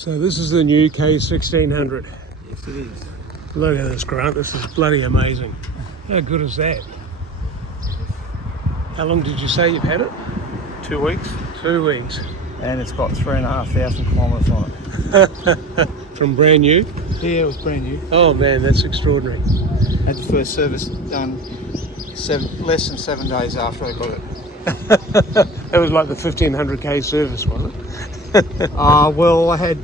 So this is the new K1600. Yes, it is. Look at this, Grant. This is bloody amazing. How good is that? How long did you say you've had it? 2 weeks. 2 weeks. And it's got 3,500 kilometres on it. From brand new? Yeah, it was brand new. Oh man, that's extraordinary. Had the first service done less than 7 days after I got it. It was like the 1500k service, wasn't it? Well, I had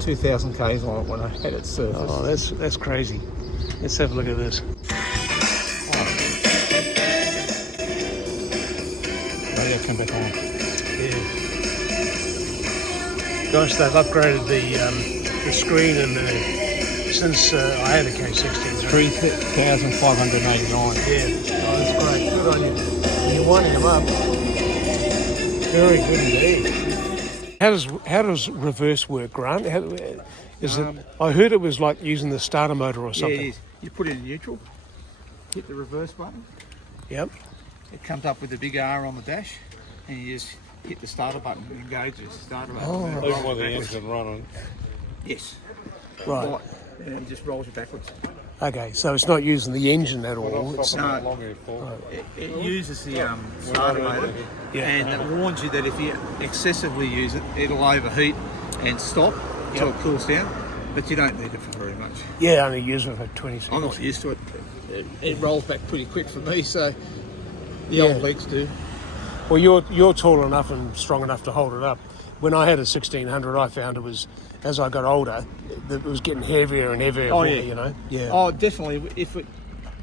2,000 k's on it when I had it serviced. Oh, that's crazy. Let's have a look at this. Maybe I'll come back on. Yeah. Gosh, they've upgraded the screen and since I had a K16. 3,589. Yeah. Oh, that's great. Good on you. And you're winding them up. Very good indeed. How does reverse work, Grant? Is it? I heard it was like using the starter motor or something. Yeah, it is. You put it in neutral, hit the reverse button. Yep. It comes up with a big R on the dash, and you just hit the starter button and engage the starter button. Oh, And it right. rolls Even when the backwards. engine running. Yes. Right. And it just rolls you backwards. Okay, so it's not using the engine at all. What It's, I'm No. stopping long here for. It uses the starter motor, Yeah. and it warns you that if you excessively use it, it'll overheat and stop until it cools down. But you don't need it for very much. yeah, only use it for 20 I'm seconds. not used to it. It rolls back pretty quick for me, so the old legs do. Well, you're tall enough and strong enough to hold it up. When I had a 1600, I found it was, as I got older, it was getting heavier and heavier. Oh, for yeah. me, you know. Yeah. Oh, definitely. If it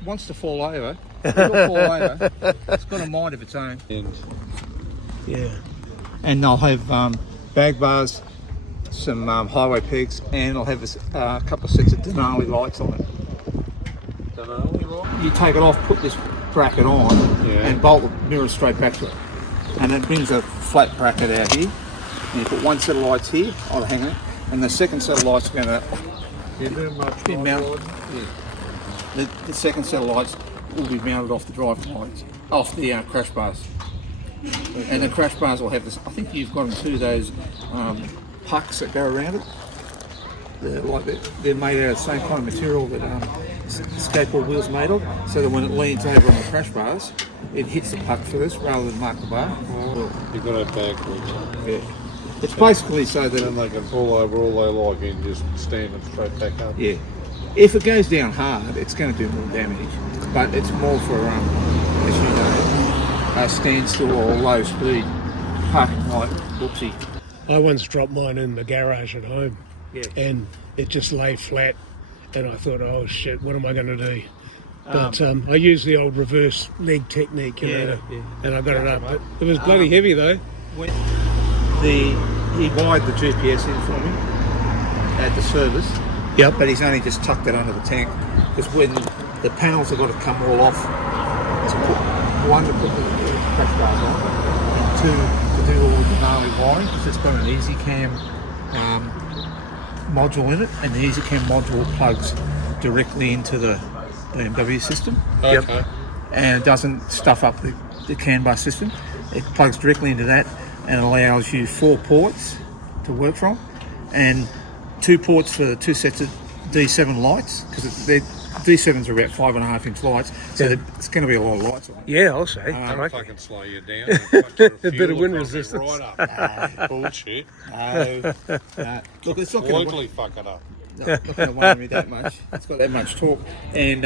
wants to fall over, it'll fall over. It's got a mind of its own. And Yeah. And they'll have bag bars, some highway pegs, and I'll have a couple of sets of Denali lights on it. You take it off, put this bracket on, Yeah. and bolt the mirror straight back to it. And it brings a flat bracket out here. And you put one set of lights here on the hanger, and the second set of lights are going to you do much be mounted. Yeah. The second set of lights will be mounted off the driving lights, off the crash bars. And the crash bars will have this. I think you've got them too. Those pucks that go around it. They're made out of the same kind of material that skateboard wheels made of. So that when it leans over on the crash bars, it hits the puck first rather than mark the bar. You've got to backwards. Yeah. It's basically so that Then they can fall over all they like and just stand them straight back up. yeah. If it goes down hard, it's going to do more damage. But it's more for as you know, a standstill or low speed parking light. Whoopsie. I once dropped mine in the garage at home, Yeah. and it just lay flat, and I thought, oh shit, what am I going to do? But I used the old reverse leg technique, you know, and I got it up. But it was bloody heavy though. He wired the GPS in for me at the service. Yep. But he's only just tucked it under the tank because when the panels have got to come all off to put one to put the crash bars on, and two to do all the gnarly wiring because it's got an EasyCam module in it, and the EasyCam module plugs directly into the BMW system. Okay. And it doesn't stuff up the CAN bus system. It plugs directly into that and allows you 4 ports to work from, and 2 ports for 2 sets of D7 lights because D7s are about 5.5-inch lights, so it's going to be a lot of lights on it. Yeah, I'll say. Don't I reckon. fucking slow you down. A bit of wind resistance. Right up. Bullshit. No. Look, it's not going Completely fuck it up. to worry me that much. It's got that much torque. And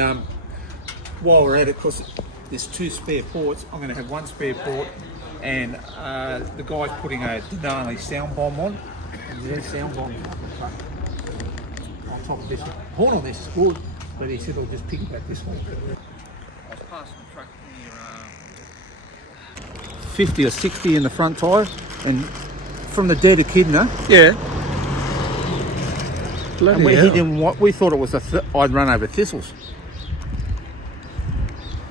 while we're at it, because there's 2 spare ports, I'm going to have 1 spare port, and the guy's putting a Denali sound bomb on. There's a sound bomb on top of this. The horn on this is good, but he said I'll just piggyback this one. I was passing the truck near 50 or 60 in the front tyre, and from the dead echidna, Yeah. Bloody and we hell. hit him. We thought it was I'd run over thistles.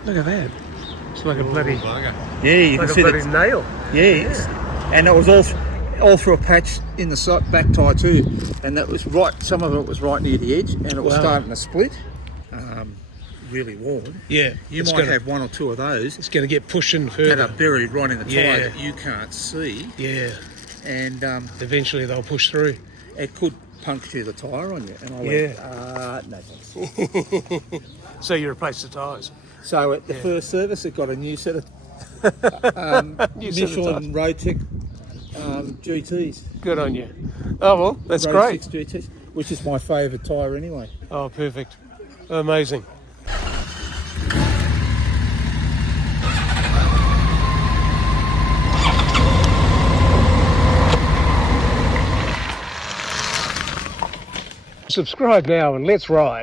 Look at that. It's like a bloody, Bugger. Yeah, you like can a see bloody that. nail. Yes, and it was all through a patch in the back tyre too, and that was right. Some of it was right near the edge, and it was Wow. starting to split. Really worn. Yeah. You it's might gonna, have 1 or 2 of those It's going to get pushed in that further. are buried right in the tyre Yeah. that you can't see, Yeah. and Eventually they'll push through. it could puncture the tyre on you. And I went, no thanks. So you replaced the tyres. So at the first service, it got a new set of New set of Michelin Roadtech GTs. Good on you. Oh well, that's Road great. 6 GTs, which is my favourite tyre anyway. Oh, perfect. Amazing. Subscribe now and let's ride.